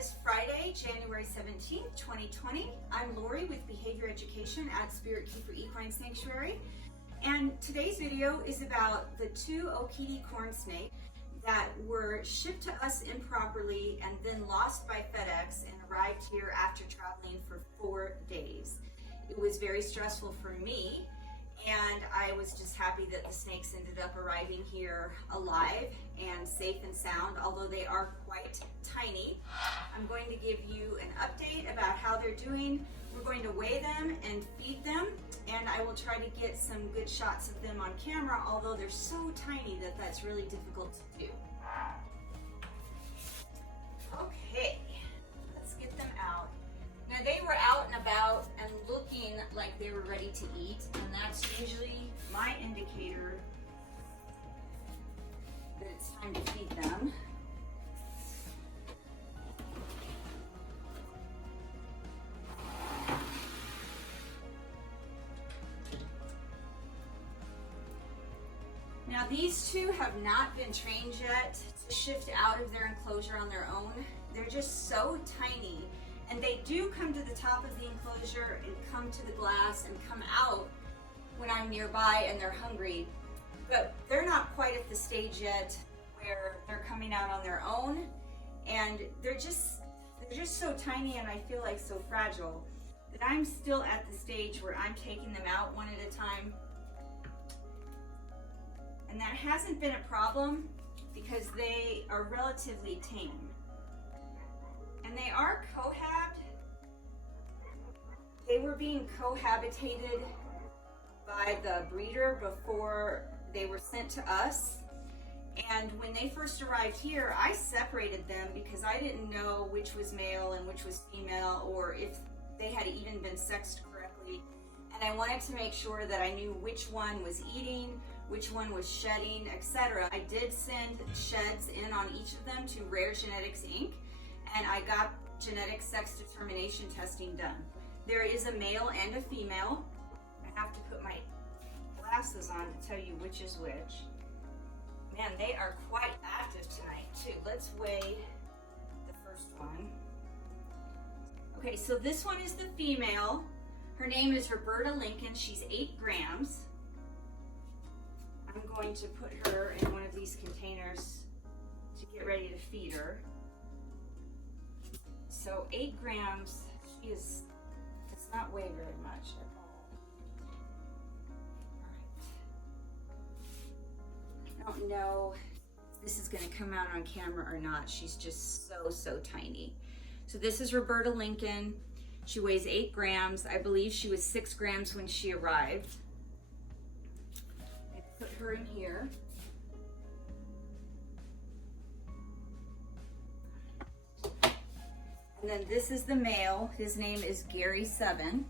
is Friday, January 17th, 2020. I'm Lori with Behavior Education at Spirit Keeper Equine Sanctuary. And today's video is about the 2 Okeetee corn snakes that were shipped to us improperly and then lost by FedEx and arrived here after traveling for 4 days. It was very stressful for me, and I was just happy that the snakes ended up arriving here alive and safe and sound, although they are quite tiny. I'm going to give you an update about how they're doing. We're going to weigh them and feed them, and I will try to get some good shots of them on camera, although they're so tiny that that's really difficult to do. Okay, let's get them out. Now they were out and about and looking like they were ready to eat, and that's usually my indicator that it's time to feed them. Now these 2 have not been trained yet to shift out of their enclosure on their own. They're just so tiny. And they do come to the top of the enclosure and come to the glass and come out when I'm nearby and they're hungry. But they're not quite at the stage yet where they're coming out on their own. And they're just so tiny, and I feel like so fragile that I'm still at the stage where I'm taking them out one at a time. And that hasn't been a problem because they are relatively tame. And they are cohabbed. They were being cohabitated by the breeder before they were sent to us. And when they first arrived here, I separated them because I didn't know which was male and which was female, or if they had even been sexed correctly. And I wanted to make sure that I knew which one was eating, which one was shedding, etc. I did send sheds in on each of them to Rare Genetics Inc., and I got genetic sex determination testing done. There is a male and a female. I have to put my glasses on to tell you which is which. Man, they are quite active tonight too. Let's weigh the first one. Okay, so this one is the female. Her name is Roberta Lincoln. She's 8 grams. I'm going to put her in one of these containers to get ready to feed her. So 8 grams, does not weigh very much at all. All right. I don't know if this is going to come out on camera or not. She's just so tiny. So this is Roberta Lincoln. She weighs 8 grams. I believe she was 6 grams when she arrived. I put her in here. And then this is the male. His name is Gary 7.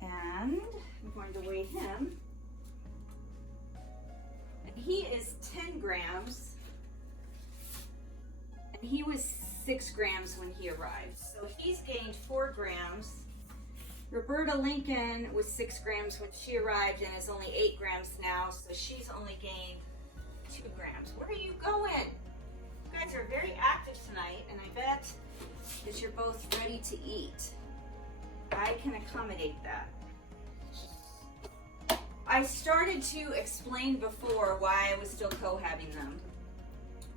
And I'm going to weigh him. And he is 10 grams. And he was 6 grams when he arrived. So he's gained 4 grams. Roberta Lincoln was 6 grams when she arrived and is only 8 grams now. So she's only gained 2 grams. Where are you going? You guys are very active tonight, and I bet that you're both ready to eat. I can accommodate that. I started to explain before why I was still cohabbing them.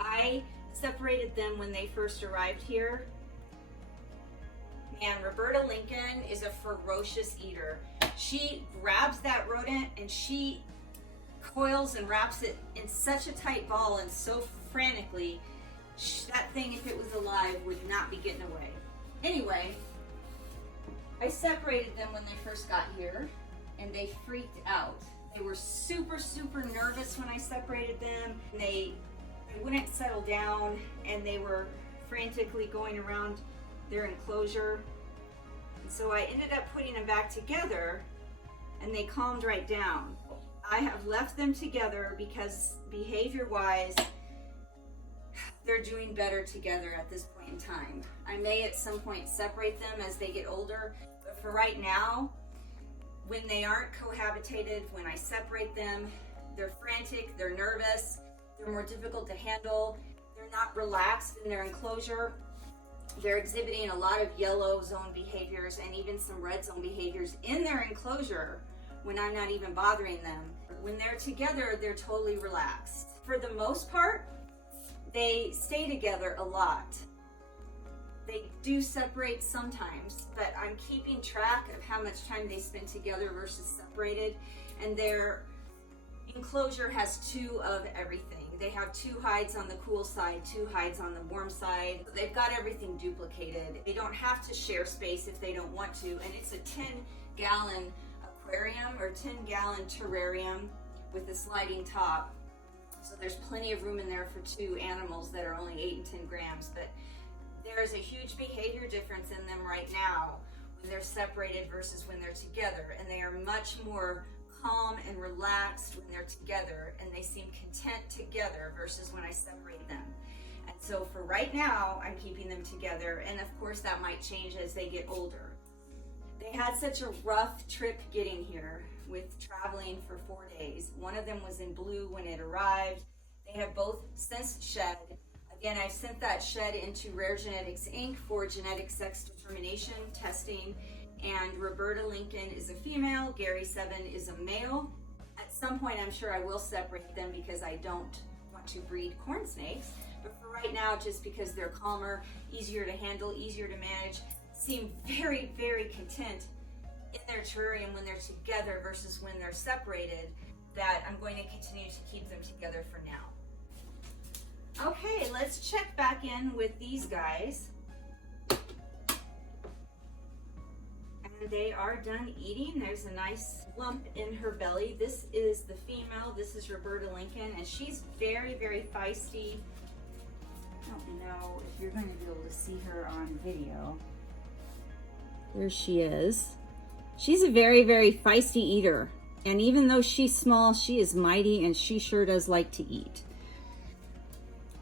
I separated them when they first arrived here. Man, Roberta Lincoln is a ferocious eater. She grabs that rodent and she coils and wraps it in such a tight ball and so frantically, that thing, if it was alive, would not be getting away. Anyway, I separated them when they first got here, and they freaked out. They were super nervous when I separated them. They wouldn't settle down, and they were frantically going around their enclosure. And so I ended up putting them back together, and they calmed right down. I have left them together because behavior-wise, they're doing better together at this point in time. I may at some point separate them as they get older, but for right now, when they aren't cohabitated, when I separate them, They're frantic, they're nervous, they're more difficult to handle, they're not relaxed in their enclosure. They're exhibiting a lot of yellow zone behaviors and even some red zone behaviors in their enclosure when I'm not even bothering them. When they're together, they're totally relaxed. For the most part, they stay together a lot. They do separate sometimes, but I'm keeping track of how much time they spend together versus separated, and their enclosure has 2 of everything. They have 2 hides on the cool side, 2 hides on the warm side. They've got everything duplicated. They don't have to share space if they don't want to, and it's a 10-gallon aquarium or 10-gallon terrarium with a sliding top. So there's plenty of room in there for 2 animals that are only 8 and 10 grams, but there's a huge behavior difference in them right now when they're separated versus when they're together, and they are much more calm and relaxed when they're together, and they seem content together versus when I separate them. And so for right now, I'm keeping them together, and of course that might change as they get older. They had such a rough trip getting here with traveling for 4 days. One of them was in blue when it arrived. They have both since shed. Again, I've sent that shed into Rare Genetics Inc. for genetic sex determination testing, and Roberta Lincoln is a female, Gary 7 is a male. At some point, I'm sure I will separate them because I don't want to breed corn snakes, but for right now, just because they're calmer, easier to handle, easier to manage, seem very, very content in their terrarium when they're together versus when they're separated, that I'm going to continue to keep them together for now. Okay, let's check back in with these guys. And they are done eating. There's a nice lump in her belly. This is the female. This is Roberta Lincoln, and she's very, very feisty. I don't know if you're going to be able to see her on video. There she is. She's a very, very feisty eater. And even though she's small, she is mighty, and she sure does like to eat.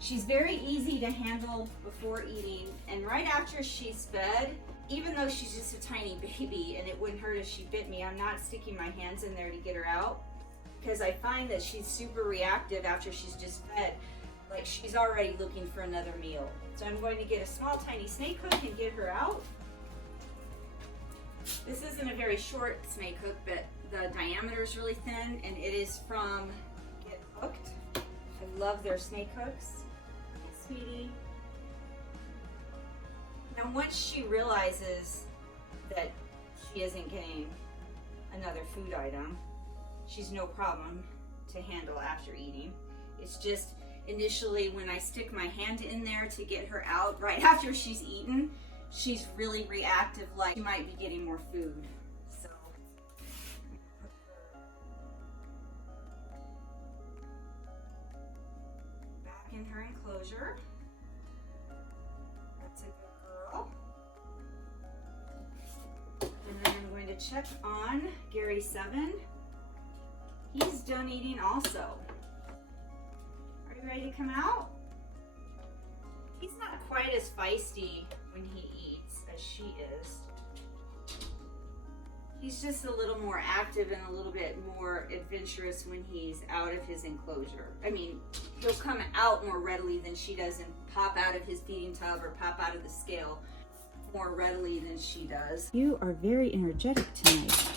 She's very easy to handle before eating, and right after she's fed, even though she's just a tiny baby and it wouldn't hurt if she bit me, I'm not sticking my hands in there to get her out, because I find that she's super reactive after she's just fed, like she's already looking for another meal. So I'm going to get a small tiny snake hook and get her out. This isn't a very short snake hook, but the diameter is really thin, and it is from Get Hooked. I love their snake hooks. Sweetie. Now once she realizes that she isn't getting another food item, she's no problem to handle after eating. It's just initially when I stick my hand in there to get her out right after she's eaten, she's really reactive, like she might be getting more food. So put her back in her enclosure. That's a good girl. And then I'm going to check on Gary 7. He's done eating also. Are you ready to come out? He's not quite as feisty when he eats as she is. He's just a little more active and a little bit more adventurous when he's out of his enclosure. I mean, he'll come out more readily than she does and pop out of his feeding tub or pop out of the scale more readily than she does. You are very energetic tonight.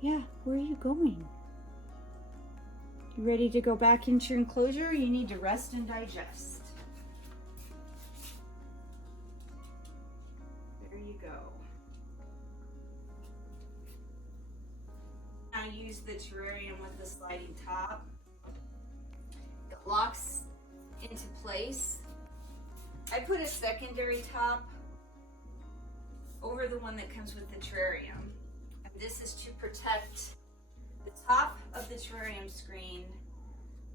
Yeah, where are you going? You ready to go back into your enclosure? You need to rest and digest. There you go. I use the terrarium with the sliding top. It locks into place. I put a secondary top over the one that comes with the terrarium. And this is to protect the top of the terrarium screen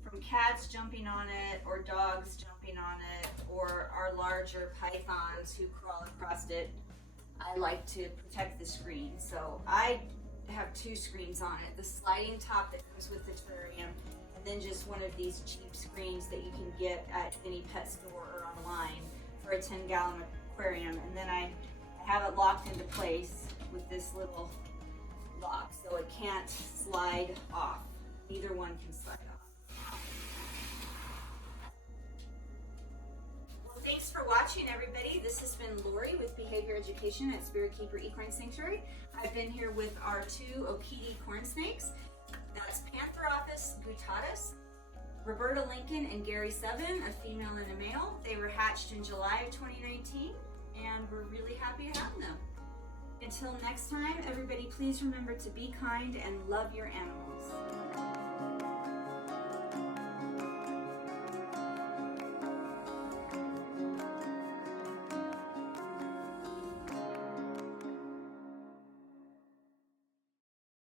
from cats jumping on it or dogs jumping on it or our larger pythons who crawl across it. I like to protect the screen. So I have 2 screens on it. The sliding top that comes with the terrarium, and then just one of these cheap screens that you can get at any pet store or online for a 10-gallon aquarium. And then I have it locked into place with this little lock so it can't slide off. neither one can slide off. Well, thanks for watching, everybody. This has been Lori with Behavior Education at Spirit Keeper Equine Sanctuary. I've been here with our 2 Okeetee Corn Snakes. That's Pantherophis guttatus, Roberta Lincoln and Gary 7, a female and a male. They were hatched in July of 2019, and we're really happy to have them. Until next time, everybody, please remember to be kind and love your animals.